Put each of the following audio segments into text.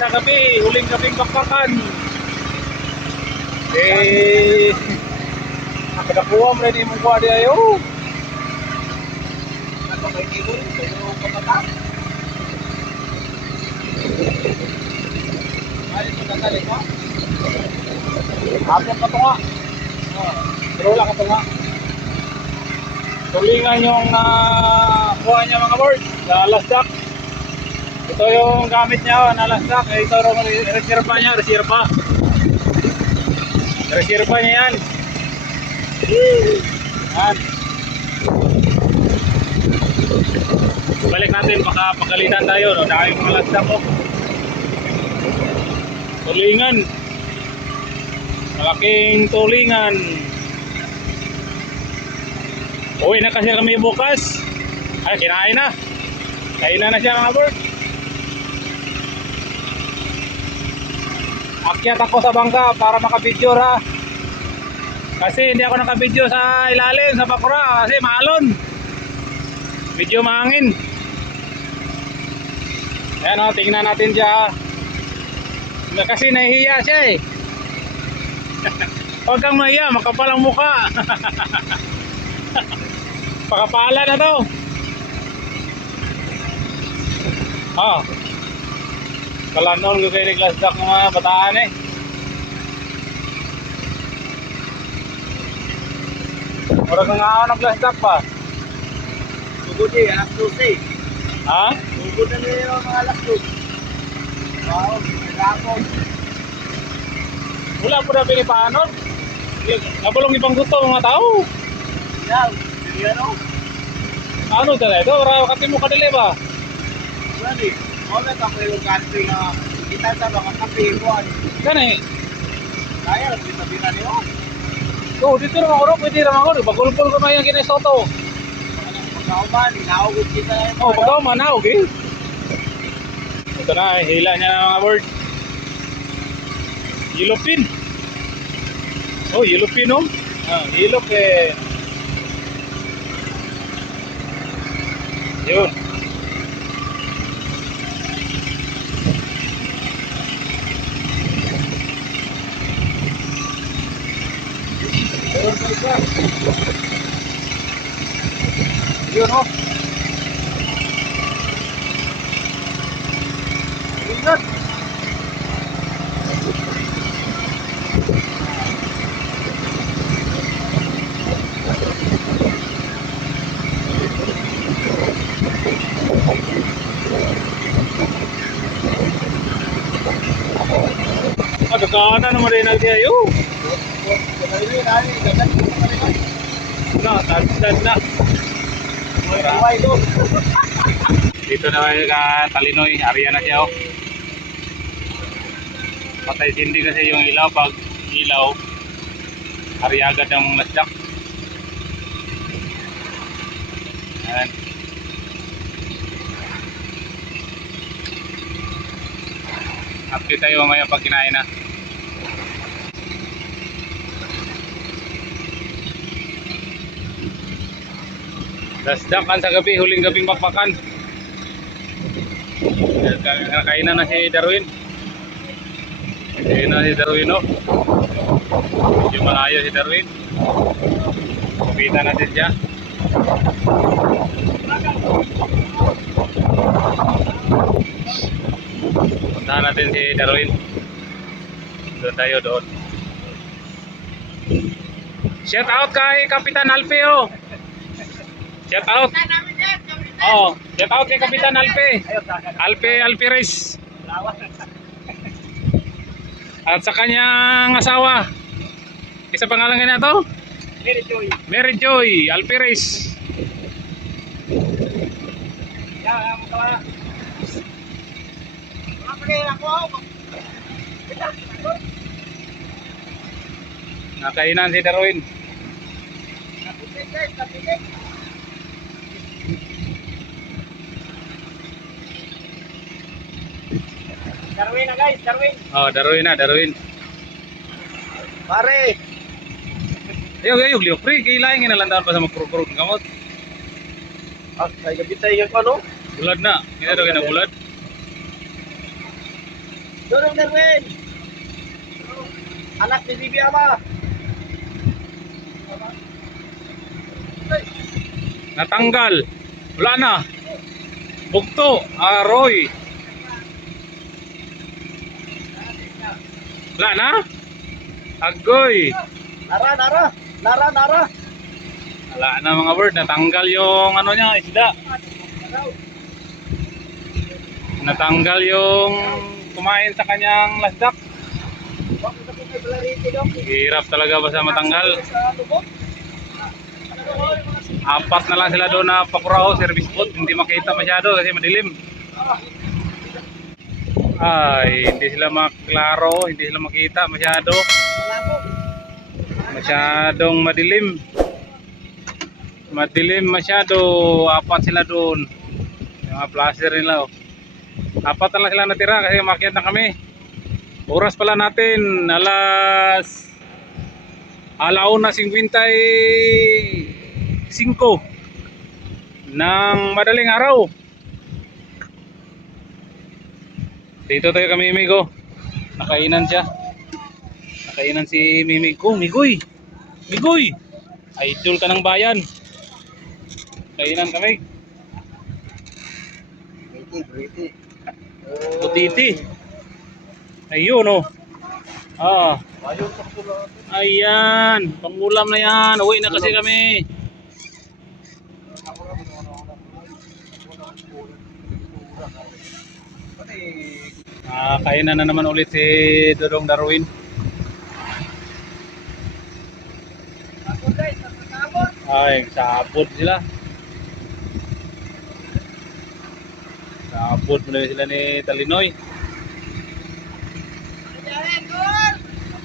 sa gabi, huling gabing bakbakan. Eh, nakadapuan mo rin yung mukha di ayo. Ano may tibol? Kayo kapata? Ano ito natalik mo? Hapon ka to nga. Pero wala ka to nga. Tulingan yung kuha niya mga board sa lasdak. Ito yung gamit niya na lasdak. Ito yung reserva niya, reserva. Reserva niya yan. Yan. Balik natin, baka pagalitan tayo. No? Dahil mga lasdak ko. Tulingan. Malaking tulingan. Uwi na kasi kami bukas. Ay, kinain na. Kainan na siya mga bird. Akyat ako sa bangka para makapicture ha. Kasi hindi ako nakabidyo sa ilalim, sa bakura. Kasi maalon. Video mahangin. Ayan o, tingnan natin siya. Kasi nahihiya siya eh. Huwag kang mahiya, makapal ang mukha. Pakapala na to. Kalanon ko kayo naglasdak ng mga bataan eh. Wala kang nga naglasdak pa. Sugod eh, alas 12. Ha? Sugod na nila yung mga alas 12. Wow, nagakon. Wala po na pinipanon. Nabalong ibang gusto mga tao. Yan, yan o. Ano dala ito? Rakati mo kadali ba? Wala eh. Wala ka pa yung country na kita sa mga kape mo. Gani. Kaya, sabi na niyo. Oh, dito naman ako. Pwede naman ako. Bagulpul ko na yung kinisoto. Pagkauman, inaugod kita na yun. Oh, pagkaw manawag eh. Ito na, hila niya ng mga bird. Yellow pin. Oh, yellow pin oh. Yellow pin. Yun. Yun oh. Ingat. Agakana naman rin nagdiayo. Na, tagstad na. Dito na ka Talinoy, area na siya oh. Patay sindi kasi yung ilaw, pag ilaw area agad ang lasdak. Ayan. Update tayo mamaya pag kinain na. Lasdakan sa gabi, huling gabing bakbakan. Kainan na si Darwin. Kainan na si Darwin oh. Medyo malayo si Darwin. Kupita natin siya. Puntahan natin si Darwin. Doon tayo doon. Shout out kay Kapitan Alpe oh. Shout out. Oh, shout out kay Kapitan Alpe. Alpe Reyes. At sa kanyang asawa. Isa pangalan nga na to? Mary Joy. Mary Joy Alpe Reyes. Yan, ang kawa. Wala pa rin ako. Nakainan si Darwin. Kapitik guys, kapitik. Darwin na guys, Darwin. Oh, Darwin na, Darwin. Pare. Ayog, liyo, pre, kailangan nga nalantaan pa sa magpurupurog ng kamot. Ah, kay gabitay yung ano? Bulad na, hindi daw na bulad. Dorong Darwin. Anak ni Bibi Ama. Natanggal. Wala na. Bugto. Aroy. Wala na? Agoy. Nara. Wala na mga bird. Natanggal yung ano niya, isda. Natanggal yung kumain sa kanyang lasdak. Hirap talaga basta matanggal. Apat na lang sila doon na pakuraw, service boat. Hindi makita masyado kasi madilim. Ay, hindi sila maklaro, hindi sila makita masyado. Masyadong madilim. Madilim masyado. Apat sila doon. Yung mga placer nila. Oh. Apat na lang sila natira kasi umakyat na kami. Oras pala natin alas 1:55 ng madaling araw. Dito tayo kami Migo. Nakainan siya. Nakainan si Mimig ko. Migoy. Idol ka ng bayan. Kainan kami. Butiti. Ayun oh. Ayan. Pangulam na yan. Uwi na kasi kami. Kainan na naman ulit si Dodong Darwin. Ay, sabot sila. Sabot muna sila ni Talinoy.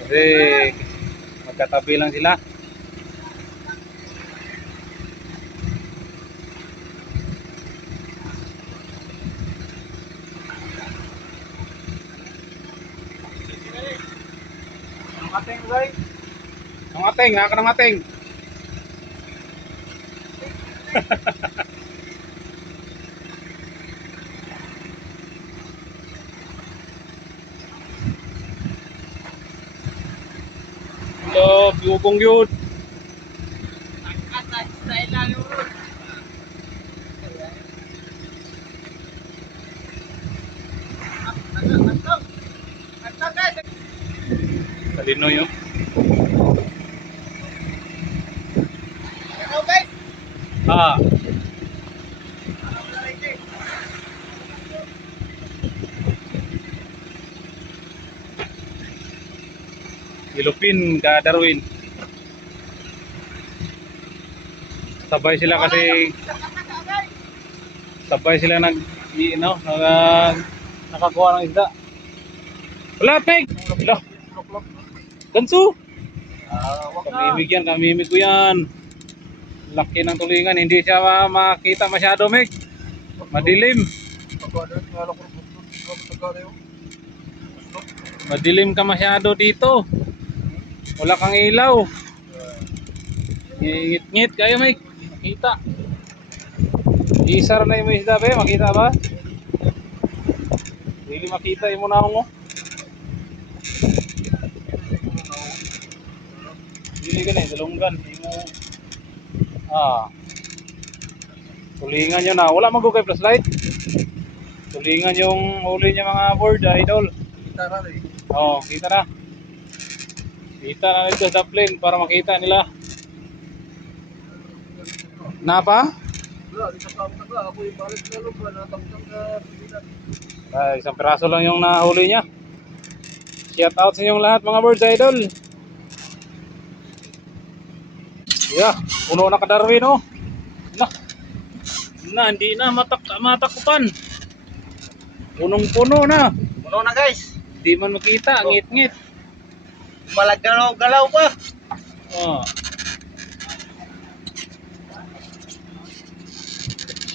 Kasi magkatabi lang sila. Ang ating, naka ng ating. Hello, biugong yun. Talinoy yun. Ilupin ka Darwin. Sabay sila kasi nakakuha ng isda. Wala peg. Wala. Ganso. Kamimig ko yan. Laki ng tulingan, hindi siya makita masyado, Meg. Madilim. Madilim ka masyado dito. Wala kang ilaw. Ngit-ngit kayo, Meg. Makita. Isar na yung isda, be. Makita ba? Hindi makita yung muna mo. Hindi ka na, dalunggan. Tulingan nyo na. Wala magugay flashlight. Tulingan yung huli niya mga board, idol. Kita na rin. Oo, kita na. Kita na nito sa plane para makita nila. Napa? Wala, isang kamta ka. Ako yung balik na lupa. Natangtang ka. Isang piraso lang yung nahuli niya. Shout out sa inyong lahat mga birds, idol. Yeah, puno na ka Darwin, oh. Hindi na matakupan. Punong-puno na. Puno na guys. Hindi man makita, ngit-ngit. Malagalaw-galaw pa. Oh.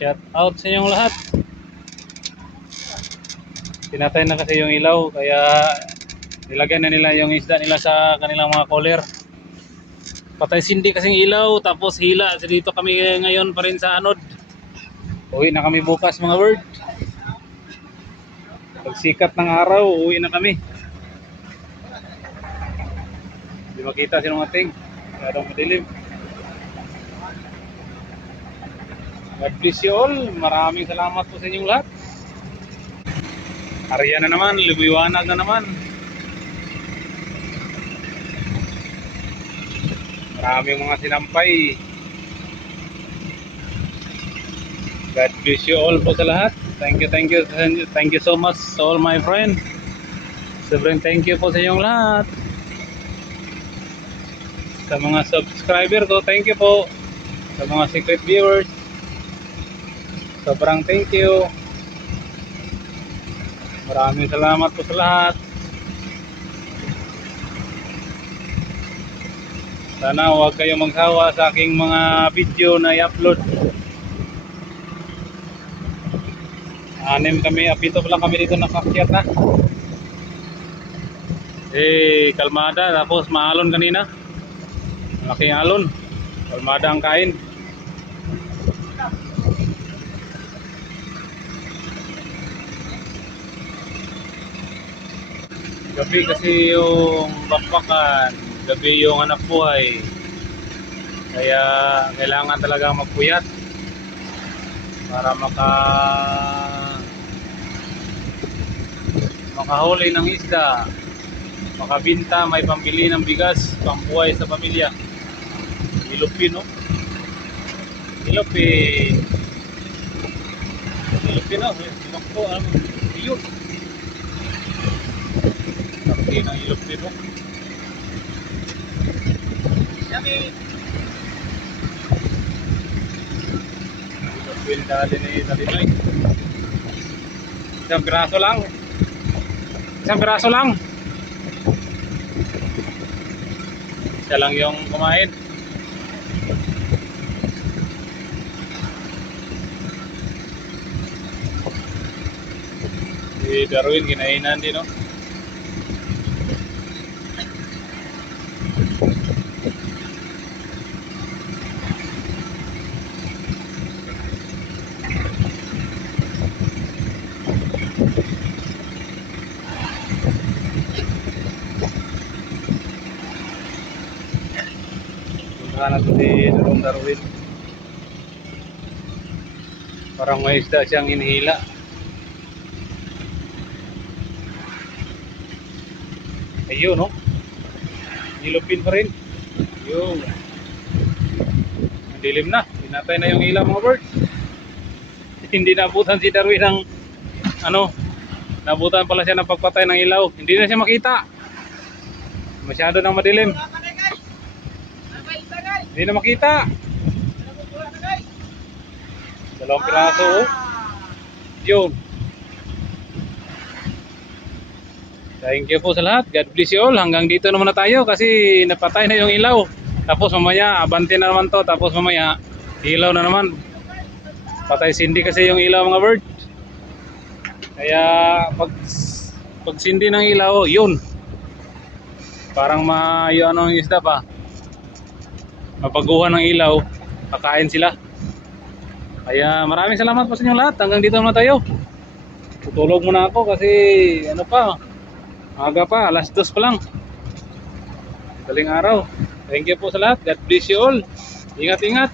Shout out sa inyong lahat. Pinatay na kasi yung ilaw, kaya nilagyan na nila yung isda nila sa kanilang mga cooler. Patay sindi kasing ilaw, tapos hila. So dito kami ngayon pa rin sa anod. Uwi na kami bukas mga bird. Pagsikat ng araw, uuwi na kami. Hindi makita sinungating. Masyadong madilim. God bless you all. Maraming salamat po sa inyong lahat. Arya na naman, lumiwanag na naman. Maraming mga sinampay. God bless you all po sa lahat. Thank you so much all my friend. Sobrang thank you po sa inyong lahat. Sa mga subscriber ko, thank you po. Sa mga secret viewers, sobrang thank you. Maraming salamat po sa lahat. Sana huwag kayong magsawa sa aking mga video na i-upload. 6 kami, apito pa lang kami dito nakakyat na. Kalmada, tapos maalon kanina. Malaking alon. Kalmada ang kain. Gabi kasi yung bakbakan, gabi yung anak buhay. Kaya kailangan talaga magpuyat para makahuli ng isda, makabinta, may pambili ng bigas, pambuhay sa pamilya. Ilupin, no? Ilupin. Ilupin, no? Ilupin, ano? Iyot. Ilupin ang ilupin, no? Yummy! Ilupin dali ni Talinoy. Isang piraso lang. Isang piraso lang. Siya lang yung kumain. Si Darwin kinainan din, no? Punta na ito si Darwin. Parang may isda siyang inihila. Ayun, no? Nilupin pa rin. Ayun. Dilim na. Pinatay na yung ilaw, mga bird. Hindi nabutan si Darwin ng nabutan pala siya ng pagpatay ng ilaw. Hindi na siya makita. Masyado nang madilim. Hindi na makita. Dalawang piraso, oh. Yun. Thank you po sa lahat. God bless you all. Hanggang dito naman na tayo kasi napatay na yung ilaw. Tapos mamaya, abante na naman to. Tapos mamaya, ilaw na naman. Patay sindi kasi yung ilaw, mga bird. Kaya pag sindi ng ilaw, yun. Parang yung isda pa. Mapaguhan ng ilaw, kakain sila. Kaya maraming salamat po sa inyong lahat. Hanggang dito naman tayo. Tutulog muna ako kasi aga pa, alas 2 pa lang. Galing araw. Thank you po sa lahat. God bless you all. Ingat-ingat.